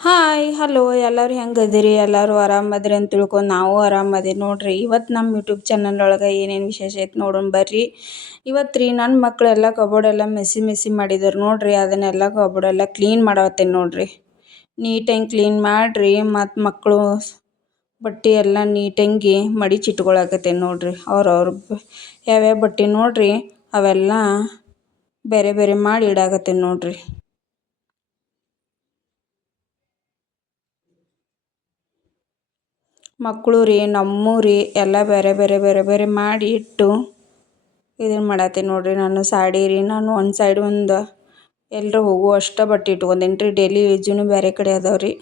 Hi hello ಎಲ್ಲರೂ ಹೆಂಗದಿರಿ? ಎಲ್ಲರೂ ಆರಾಮದಿರಿ ಅಂತ ತಿಳ್ಕೊಂಡು ನಾವು ಆರಾಮದಿ ನೋಡ್ರಿ. ಇವತ್ತು ನಮ್ಮ ಯೂಟ್ಯೂಬ್ ಚಾನಲ್ ಒಳಗೆ ಏನೇನು ವಿಶೇಷ ಐತೆ ನೋಡೋಣ ಬರ್ರಿ. ಇವತ್ತು ರೀ ನನ್ನ ಮಕ್ಕಳೆಲ್ಲ ಕಬೋರ್ಡೆಲ್ಲ ಮೆಸ್ಸಿ ಮಾಡಿದ್ರು ನೋಡ್ರಿ. ಅದನ್ನೆಲ್ಲ ಕಬೋರ್ಡೆಲ್ಲ ಕ್ಲೀನ್ ಮಾಡತ್ತೇನೆ ನೋಡ್ರಿ. ನೀಟಾಗಿ ಕ್ಲೀನ್ ಮಾಡಿರಿ ಮತ್ತು ಮಕ್ಕಳು ಬಟ್ಟೆ ಎಲ್ಲ ನೀಟಾಗಿ ಮಡಿಚಿಟ್ಕೊಳಕತ್ತೇನೆ ನೋಡ್ರಿ. ಅವ್ರವ್ರ ಯಾವ್ಯಾವ ಬಟ್ಟೆ ನೋಡ್ರಿ ಅವೆಲ್ಲ ಬೇರೆ ಬೇರೆ ಮಾಡಿ ಇಡಾಕತ್ತೇನೆ ನೋಡ್ರಿ. ಮಕ್ಕಳು ರೀ ನಮ್ಮೂ ರೀ ಎಲ್ಲ ಬೇರೆ ಬೇರೆ ಮಾಡಿ ಇಟ್ಟು ಇದನ್ನು ಮಾಡತ್ತೀನಿ ನೋಡ್ರಿ. ನಾನು ಸಾಡಿ ರೀ ನಾನು ಒಂದು ಸೈಡ್ ಒಂದು ಎಲ್ಲರೂ ಹೋಗೋ ಅಷ್ಟು ಬಟ್ಟೆ ಇಟ್ಕೊಂಡೇನಿ ರೀ. ಡೈಲಿ ಯೂಸ್ನು ಬೇರೆ ಕಡೆ ಅದಾವೆ ರೀ.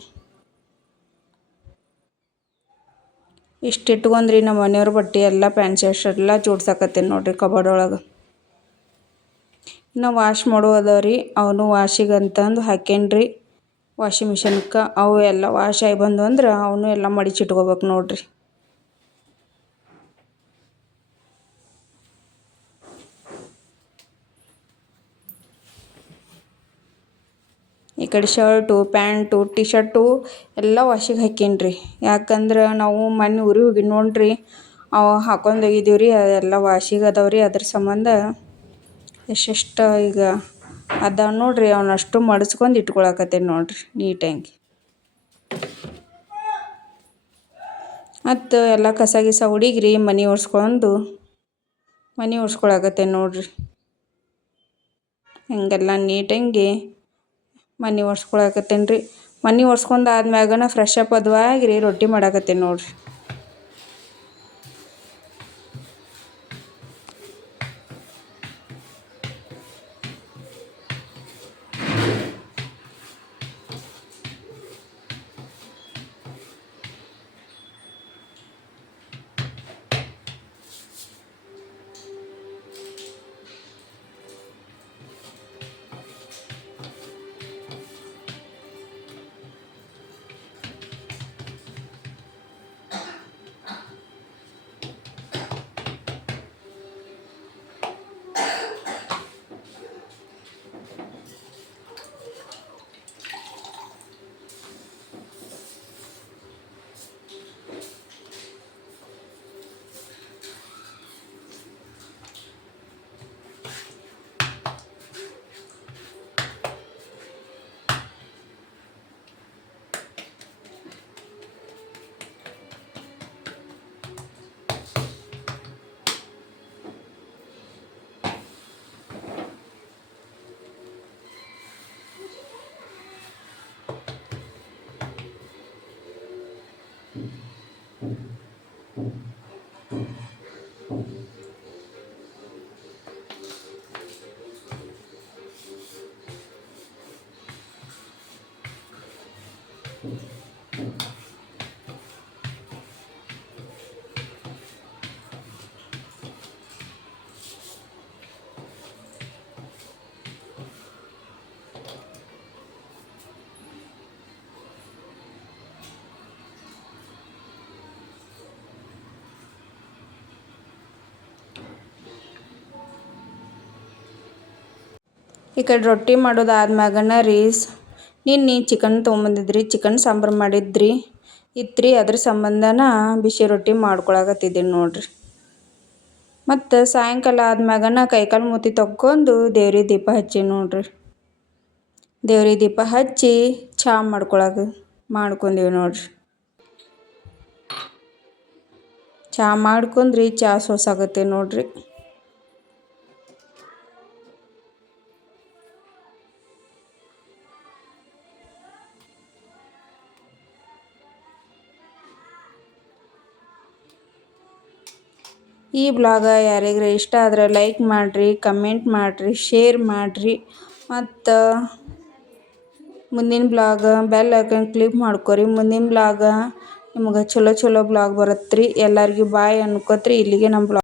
ಇಷ್ಟು ಇಟ್ಕೊಂಡ್ರಿ ನಮ್ಮ ಮನೆಯವ್ರ ಬಟ್ಟೆ ಎಲ್ಲ ಪ್ಯಾಂಟ್ ಶರ್ಟ್ ಎಲ್ಲ ಜೋಡ್ಸಾಕತ್ತೇನೆ ನೋಡ್ರಿ ಕಬೋರ್ಡ್ ಒಳಗೆ. ಇನ್ನು ವಾಶ್ ಮಾಡೋ ಅದಾವ ರೀ, ಅವನು ವಾಶಿಗೆ ಅಂತಂದು ಹಾಕೇನ್ರಿ ವಾಷಿಂಗ್ ಮಿಷನ್ಗೆ. ಅವು ಎಲ್ಲ ವಾಶ್ ಆಗಿ ಬಂದು ಅಂದ್ರೆ ಅವನು ಎಲ್ಲ ಮಡಿಚಿಟ್ಕೋಬೇಕು ನೋಡ್ರಿ. ಈ ಕಡೆ ಶರ್ಟು ಪ್ಯಾಂಟು ಟಿ ಶರ್ಟು ಎಲ್ಲ ವಾಶಿಗೆ ಹಾಕೀನಿ. ಯಾಕಂದ್ರೆ ನಾವು ಮೊನ್ನೆ ಊರಿಗೆ ಹೋಗಿ ನೋಡ್ರಿ, ಅವು ಹಾಕೊಂಡು ಹೋಗಿದ್ದೀವಿ ರೀ. ಅದೆಲ್ಲ ವಾಶಿಗೆ ಅದಾವೆ ರೀ. ಅದ್ರ ಸಂಬಂಧ ಎಷ್ಟೆಷ್ಟು ಈಗ ಅದಾವ ನೋಡ್ರಿ, ಅವನಷ್ಟು ಮಡಿಸ್ಕೊಂಡು ಇಟ್ಕೊಳಕತ್ತೇನೆ ನೋಡ್ರಿ ನೀಟಾಗಿ. ಮತ್ತು ಎಲ್ಲ ಕಸ ಗಿಸ ಹುಡುಗ್ರಿ ಮನೆ ಒರೆಸ್ಕೊಳಕತ್ತೇನೆ ನೋಡ್ರಿ. ಹಿಂಗೆಲ್ಲ ನೀಟಾಗಿ ಮನೆ ಒರೆಸ್ಕೊಳಕತ್ತೇನೆ ರೀ. ಮನೆ ಒರೆಸ್ಕೊಂಡು ಆದ್ಮ್ಯಾಗನ ಫ್ರೆಶ್ ಅಪ್ ಅದುವಾಗಿರಿ ರೊಟ್ಟಿ ಮಾಡಾಕತ್ತೇನೆ ನೋಡ್ರಿ. ಈ ಕಡೆ ರೊಟ್ಟಿ ಮಾಡೋದು ಆದ್ಮ್ಯಾಗನ ರೀ ನಿನ್ನೆ ಚಿಕನ್ ತೊಗೊಂಬಂದಿದ್ರಿ, ಚಿಕನ್ ಸಾಂಬಾರು ಮಾಡಿದ್ರಿ ಇತ್ತು. ಅದ್ರ ಸಂಬಂಧನ ಬಿಸಿ ರೊಟ್ಟಿ ಮಾಡ್ಕೊಳಕತ್ತಿದ್ದೀನಿ ನೋಡ್ರಿ. ಮತ್ತು ಸಾಯಂಕಾಲ ಆದ್ಮ್ಯಾಗನ ಕೈಕಾಲು ಮೂತಿ ತಕ್ಕೊಂಡು ದೇವ್ರಿಗೆ ದೀಪ ಹಚ್ಚಿ ನೋಡ್ರಿ. ದೇವ್ರಿಗೆ ದೀಪ ಹಚ್ಚಿ ಚಹಾ ಮಾಡ್ಕೊಂಡೀವಿ ನೋಡ್ರಿ. ಚಹಾ ಮಾಡ್ಕೊಂಡ್ರಿ ಚಹಾ ಸೋಸಾಕತ್ತೆ ನೋಡ್ರಿ. ಈ ಬ್ಲಾಗ ಯಾರಿಗಾರ ಇಷ್ಟ ಆದರೆ ಲೈಕ್ ಮಾಡಿರಿ, ಕಮೆಂಟ್ ಮಾಡಿರಿ, ಶೇರ್ ಮಾಡಿರಿ. ಮತ್ತು ಮುಂದಿನ ಬ್ಲಾಗ ಬೆಲ್ ಐಕನ್ ಕ್ಲಿಕ್ ಮಾಡ್ಕೊರಿ. ಮುಂದಿನ ಬ್ಲಾಗ ನಿಮ್ಗೆ ಚಲೋ ಬ್ಲಾಗ್ ಬರುತ್ತೆ ರೀ. ಎಲ್ಲರಿಗೂ ಬಾಯ್ ಅನ್ಕೋತ್ರಿ. ಇಲ್ಲಿಗೆ ನಮ್ಮ ಬ್ಲಾಗ್